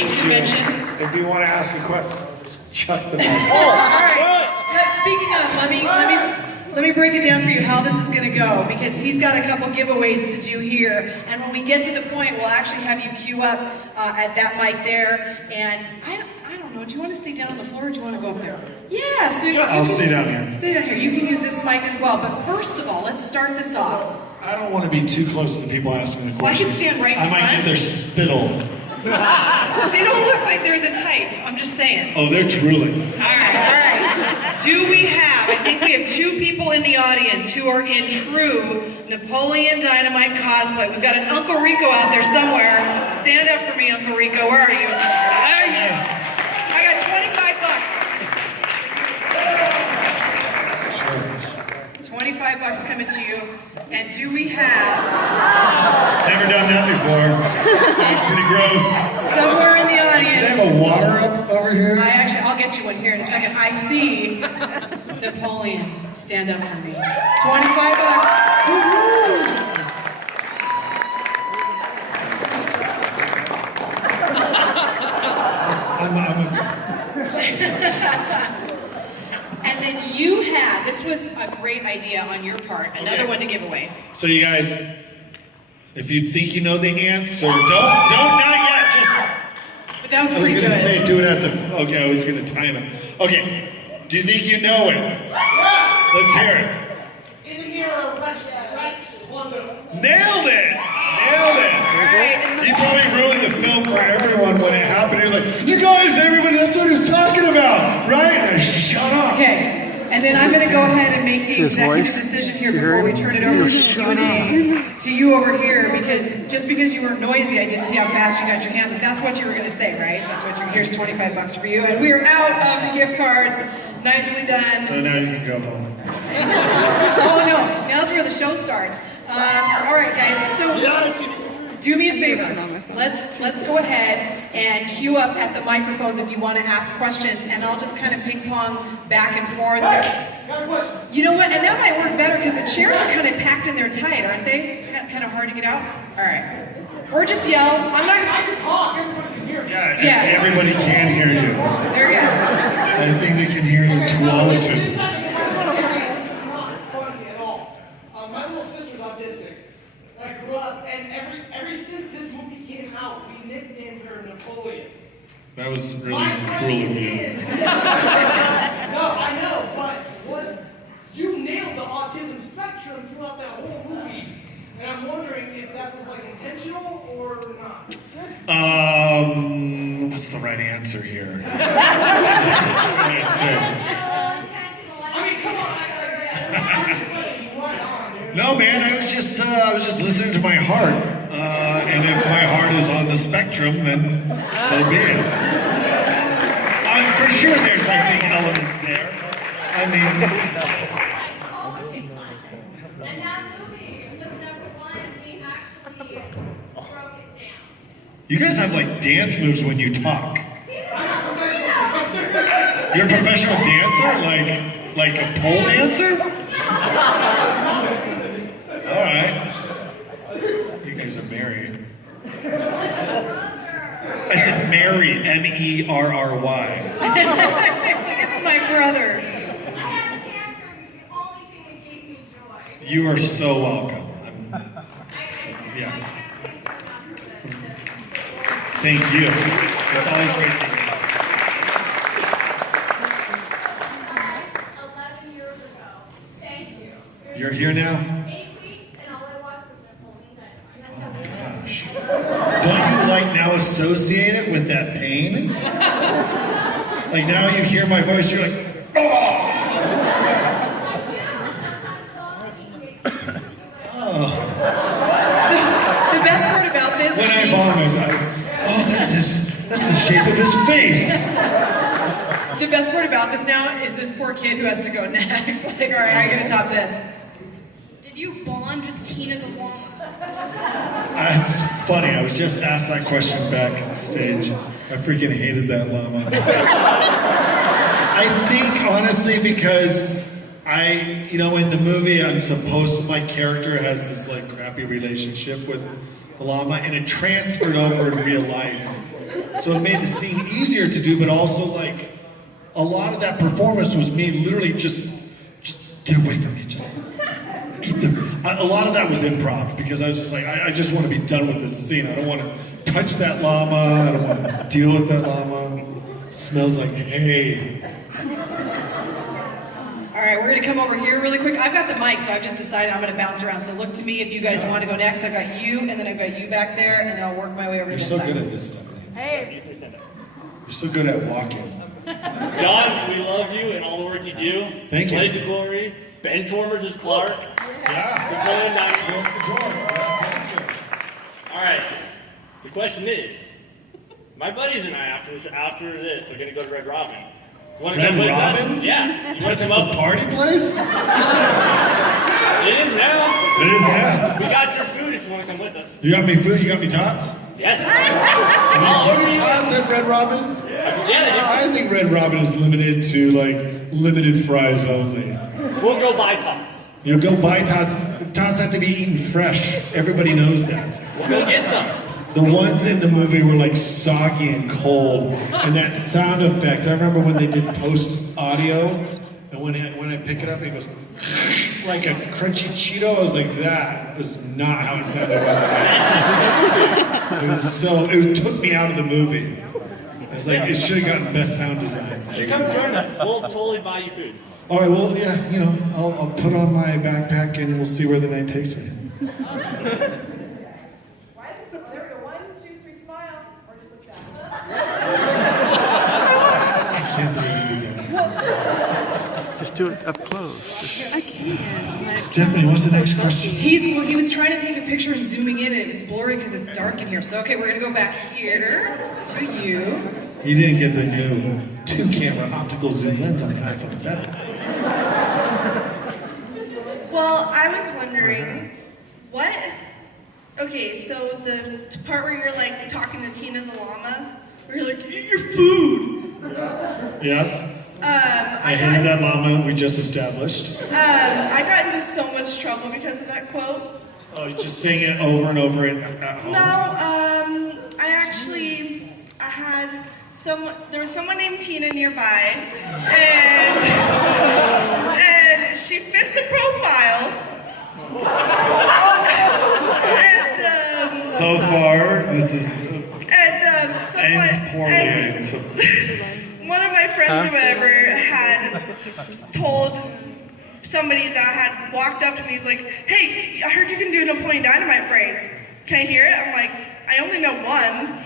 hate to mention. If you want to ask a question, just chuck the mic. All right. Speaking of, let me break it down for you how this is going to go, because he's got a couple giveaways to do here, and when we get to the point, we'll actually have you queue up at that mic there. And I don't know. Do you want to stay down on the floor, or do you want to go up there? Yeah. So I'll stay down here. Stay down here. You can use this mic as well. But first of all, let's start this off. I don't want to be too close to the people asking the Well, I questions. can stand right in I might front. get their spittle. They don't look like they're the type. I'm just saying. Oh, they're drooling. All right. Do we have, I think we have two people in the audience who are in true Napoleon Dynamite cosplay. We've got an Uncle Rico out there somewhere. Stand up for me, Uncle Rico. Where are you? There you go. I got $25. Sure. $25 coming to you. And do we have... Never done that before. That's pretty gross. Somewhere in the Do audience... they have a water up over here? I'll get you one here in a second. I see Napoleon. Stand up for me. $25. And then you had, this was a great idea on your part, another one to give away. So you guys, if you think you know the answer, don't not yet, just... But that was I was pretty gonna good. say do it at the, okay, I was gonna time it. Okay, do you think you know it? Let's hear it. Nailed it! Nailed it! Alright. You probably ruined the film for everyone when it happened. He was like, you guys, everybody, that's what he was talking about, right? And shut up. Okay. And then I'm going to go ahead and make the executive decision here before we turn it over to Q&A to you over here, because just because you were noisy, I didn't see how fast you got your hands up. That's what you were going to say, right? That's what here's $25 for you. And we're out of the gift cards. Nicely done. So now you can go home. Oh no, now's where the show starts. All right, guys. So do me a favor. Let's go ahead and queue up at the microphones if you want to ask questions, and I'll just kind of ping pong back and forth. You know what? And that might work better because the chairs are kind of packed in there tight, aren't they? It's kind of hard to get out. All right. Or just yell. I'm not. I can talk. Everybody can hear me. Yeah, everybody can hear you. There you go. I think they can hear the duality. It's not funny at all. My little sister's autistic. I grew up, and ever since this movie came out, we nicknamed her Napoleon. That was really My cruel question of you. is, no, I know, but you nailed the autism spectrum throughout that whole movie, and I'm wondering if that was like intentional or not. What's the right answer here? I mean, come on, right on, dude. No, man, I was just listening to my heart, and if my heart is on the spectrum, then so be it. For sure, there's I think elements there. I mean, And that movie was #1. We actually broke it down. you guys have like dance moves when you talk. You're a professional dancer, like a pole dancer. All right. You guys are married. I said marry, M-E-R-R-Y. It's my brother. I have a cancer, and it's the only thing that gave me joy. You are so welcome. Yeah. I can't thank you enough for this. Thank you. It's always great to hear. 11 years ago. Thank you. You're here now? 8 weeks, and all I watched was Napoleon Dynamite. That's how Gosh. Don't you like now associate it with that pain? Like now you hear my voice, you're like, oh! Oh. So the best part about this When I vomit, that's the shape of his face. The best part about this now is this poor kid who has to go next. Like, all right, I gotta top this. Did you bond with Tina the Llama? It's funny, I was just asked that question backstage. I freaking hated that llama. I think, honestly, because in the movie, my character has this, like, crappy relationship with the llama, and it transferred over in real life So it made the scene easier to do, but also like a lot of that performance was me literally just get away from me, just eat the. A lot of that was improv because I was just like, I just want to be done with this scene. I don't want to touch that llama. I don't want to deal with that llama. Smells like hay. All right, we're gonna come over here really quick. I've got the mic, so I've just decided I'm gonna bounce around. So look to me if you guys want to go next. I've got you, and then I've got you back there, and then I'll work my way over You're to so this side. good at this stuff. Hey. You're so good at walking. John, we love you and all the work you do. Thank you. Blades of Glory. Ben Formers is Clark. Yeah. We're going Open the door. Thank you. All right. The question is, my buddies and I after this are gonna go to Red Robin. You wanna Red come with us? Robin? Yeah. You wanna That's come the up? party place? It is now. It is now. We got your food if you wanna come with us. You got me food? You got me tots? Yes. Can All over you you. tots at Red Robin? Yeah, I think Red Robin is limited to like limited fries only. we'll go buy tots. You go buy tots. Tots have to be eaten fresh. Everybody knows that. We'll go get some. The ones in the movie were like soggy and cold, and that sound effect. I remember when they did post audio, and when I pick it up, it goes like a crunchy Cheeto. I was like, that was not how it sounded. It was so. It took me out of the movie. I was like, it should have gotten best sound design. You come join us. We'll totally buy you food. All right, well, yeah, you know, I'll put on my backpack and we'll see where the night takes me. Why is it so? There we go. 1, 2, 3, smile. Or just look down. I can't believe you did that. Just do it up close. I can't. Stephanie, what's the next question? He was trying to take a picture and zooming in, and it was blurry because it's dark in here. So okay, we're gonna go back here to you. You didn't get the new 2-camera optical zoom lens on the iPhone 7. Well, I was wondering, what? Okay, so the part where you're like talking to Tina the llama, where you're like, eat your food. Yes? I I hated got, that llama we just established. I got into so much trouble because of that quote. Oh, you just saying it over and over at home? No, I had there was someone named Tina nearby, and she fit the profile. And, So far, this is ends poorly. So, one of my friends or whatever had told somebody that had walked up to me, he's like, hey, I heard you can do Napoleon Dynamite phrase. Can I hear it? I'm like, I only know one.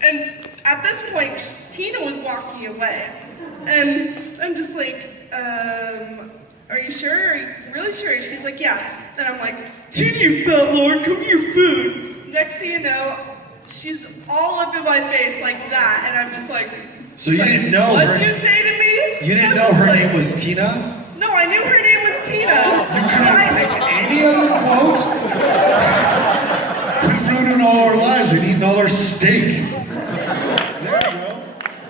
And at this point, Tina was walking away. And I'm just like, are you sure? Are you really sure? She's like, yeah. Then I'm like, Tina, you fat lord, come get your food. Next thing you know, she's all up in my face like that. And I'm just like, so you didn't know what'd her? you say to me? You didn't know her name was Tina? No, I knew her name was Tina. You couldn't pick any other quote? We ruined all our lives. We'd eaten all our steak. There you go.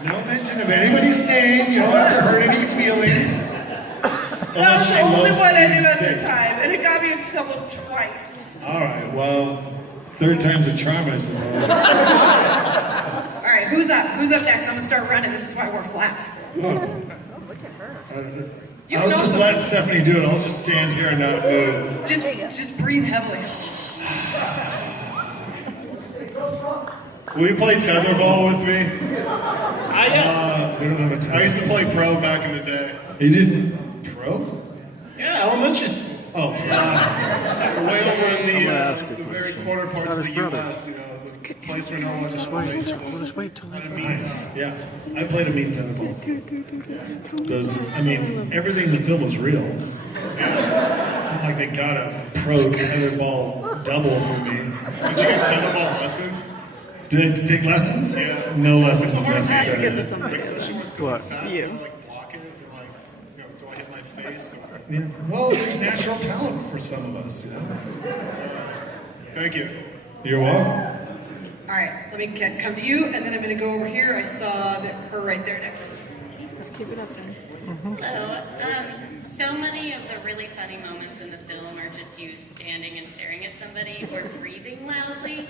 No mention of anybody's name. You don't have to hurt any feelings. That was the only one I knew at steak. the time, and it got me in trouble twice. All right, well, third time's a charm, I suppose. All right, who's up? Who's up next? I'm gonna start running. This is why I wore flats. I'll just let Stephanie do it. I'll just stand here and not move. Just breathe heavily. Will you play tetherball with me? I We don't have a time. I used to play pro back in the day. You did pro? Yeah, elementary school. Oh, Way over in ask a the very question. corner parts How's of the brother? U.S., you know, the place where no one Just wait. We'll just wait till Had a they meeting. yeah. I played a mean tetherball. Those, I mean, everything in the film was real. It's not like they got a pro tetherball double for me. Did you get tetherball lessons? Did I have to take lessons? Yeah. No lessons necessary. Like, so she wants to go What? fast, you know, like block it, or like, you know, do I hit my face? Or... Yeah. Well, there's natural talent for some of us, you know. Thank you. You're welcome. All right, let me come to you, and then I'm gonna go over here. I saw her right there next. Just keep it up there. Hello. So many of the really funny moments in the film are just you standing and staring at somebody or breathing loudly.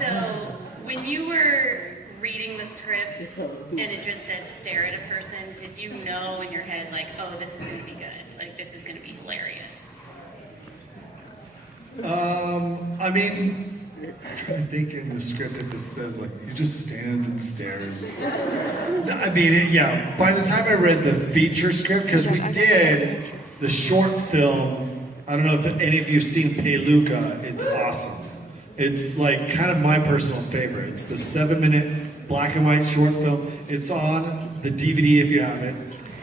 So when you were reading the script and it just said stare at a person, did you know in your head, like, oh, this is going to be good? Like, this is going to be hilarious? I mean, I'm trying to think in the script if it says, like, he just stands and stares. I mean, yeah, by the time I read the feature script, because we did the short film, I don't know if any of you have seen Peluca, it's awesome. It's like kind of my personal favorite. It's the 7-minute black and white short film. It's on the DVD if you have it.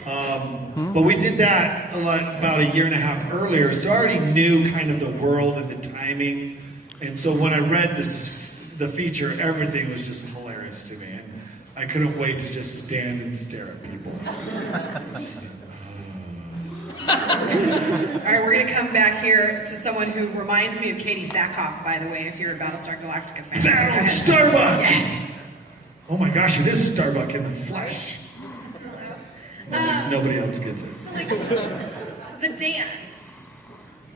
But we did that about a year and a half earlier, so I already knew kind of the world and the timing. And so when I read the feature, everything was just hilarious to me. And I couldn't wait to just stand and stare at people. All right, we're going to come back here to someone who reminds me of Katie Sackhoff, by the way, if you're a Battlestar Galactica fan. Battle Starbuck! Yeah. Oh my gosh, it is Starbuck in the flesh. Nobody else gets it. So, like, the dance.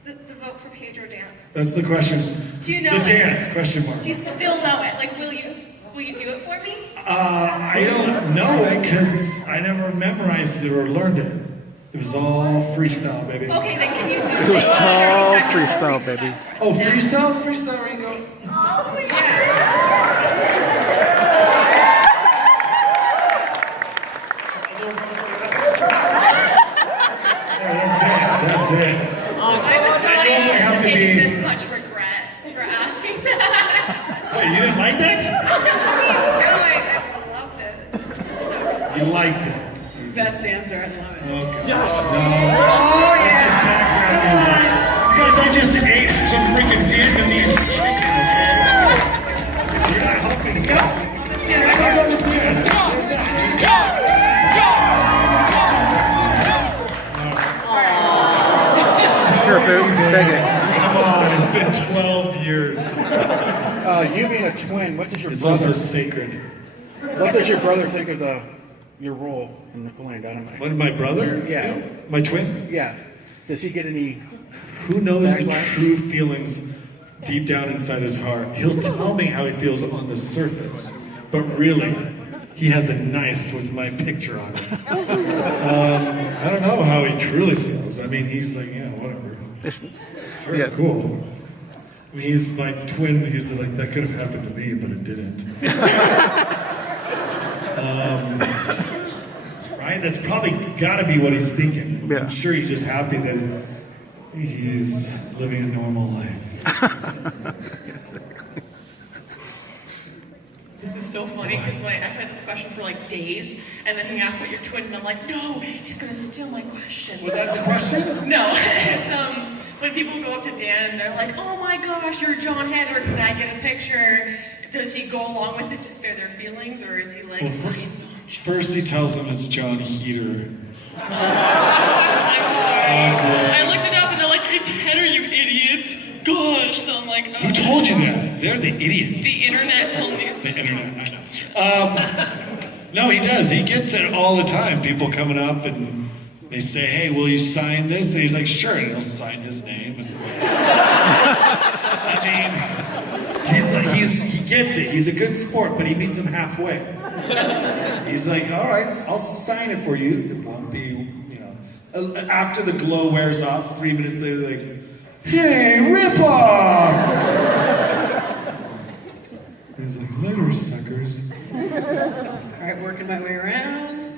The vote for Pedro dance. That's the question. Do you know the it? Dance, question mark. Do you still know it? Like, will you do it for me? I don't know it because I never memorized it or learned it. It was all freestyle, baby. Okay, then can you do It was like, 30 all seconds of freestyle, baby. Oh, freestyle? Freestyle, Ringo. That's it. I was not have to anticipating be- this much regret for asking that. Wait, you didn't like that? I loved it. You liked it. Best answer, I love it. Okay. No. Oh, That's your background music. Because I just ate some freaking Vietnamese chicken, okay? You're not helping me. I don't know the dance. Where's that? Here, food. Take it. Come on, it's been 12 years. You being a twin, what does your It's brother? also sacred. What does your brother think of your role in Napoleon Dynamite? What, my brother? Yeah. My twin? Yeah. Does he get any? Who knows the Backlash? true feelings deep down inside his heart? He'll tell me how he feels on the surface, but really, he has a knife with my picture on it. I don't know how he truly feels. I mean, he's like, yeah, whatever. Sure, Yeah. cool. I mean, he's my twin. He's like, that could have happened to me, but it didn't. Right? That's probably got to be what he's thinking. Yeah. I'm sure he's just happy that he's living a normal life. This is so funny because I've had this question for like days, and then he asked about your twin, and I'm like, no, he's gonna steal my question. Was that the question? No, it's when people go up to Dan and they're like, oh my gosh, you're John Heder, can I get a picture? Does he go along with it to spare their feelings, or is he like, Well, fine? first he tells them it's John Heder. I'm sorry. I looked it up and they're like, it's Heder, you idiot. Gosh, so I'm like, Who told you that? They're the idiots. The internet told me. The internet, I know. No, he does. He gets it all the time. People coming up and they say, hey, will you sign this? And he's like, sure. And he'll sign his name. I mean, he gets it. He's a good sport, but he meets him halfway. He's like, all right, I'll sign it for you. It won't be, after the glow wears off, 3 minutes later, they're like, hey, ripoff! He's like, later, suckers. All right, working my way around.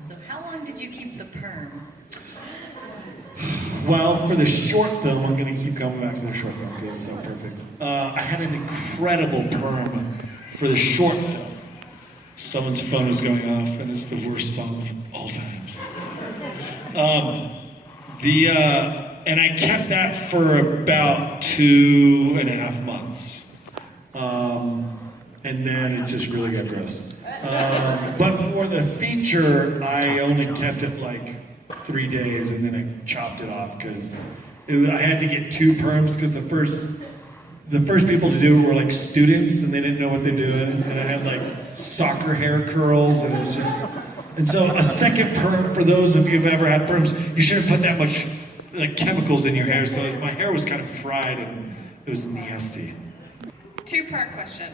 So how long did you keep the perm? Well, for the short film, I'm going to keep coming back to the short film because it's so perfect. I had an incredible perm for the short film. Someone's phone is going off, and it's the worst song of all time. And I kept that for about 2.5 months. And then it just really got gross. But for the feature, I only kept it like 3 days, and then I chopped it off because I had to get 2 perms because the first people to do it were like students, and they didn't know what they're doing. And I had like soccer hair curls, and it was just... And so a second perm, for those of you who've ever had perms, you shouldn't put that much like chemicals in your hair. So my hair was kind of fried, and it was nasty. Two-part question.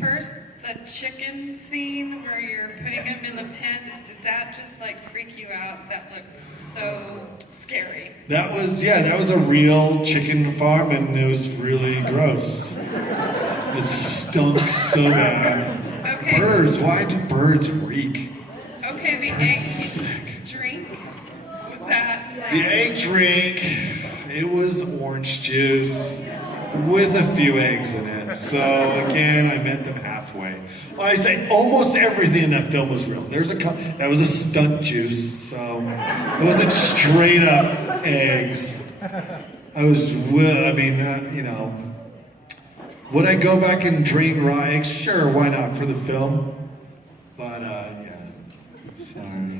First, the chicken scene where you're putting him in the pen, did that just like freak you out? That looked so scary. That was a real chicken farm, and it was really gross. It stunk so bad. Okay. Birds, why do birds reek? Okay, the egg drink, was that? The egg drink, it was orange juice with a few eggs in it. So again, I met them halfway. I say almost everything in that film was real. That was a stunt juice, so it wasn't straight up eggs. Would I go back and drink raw eggs? Sure, why not for the film? But yeah, sorry.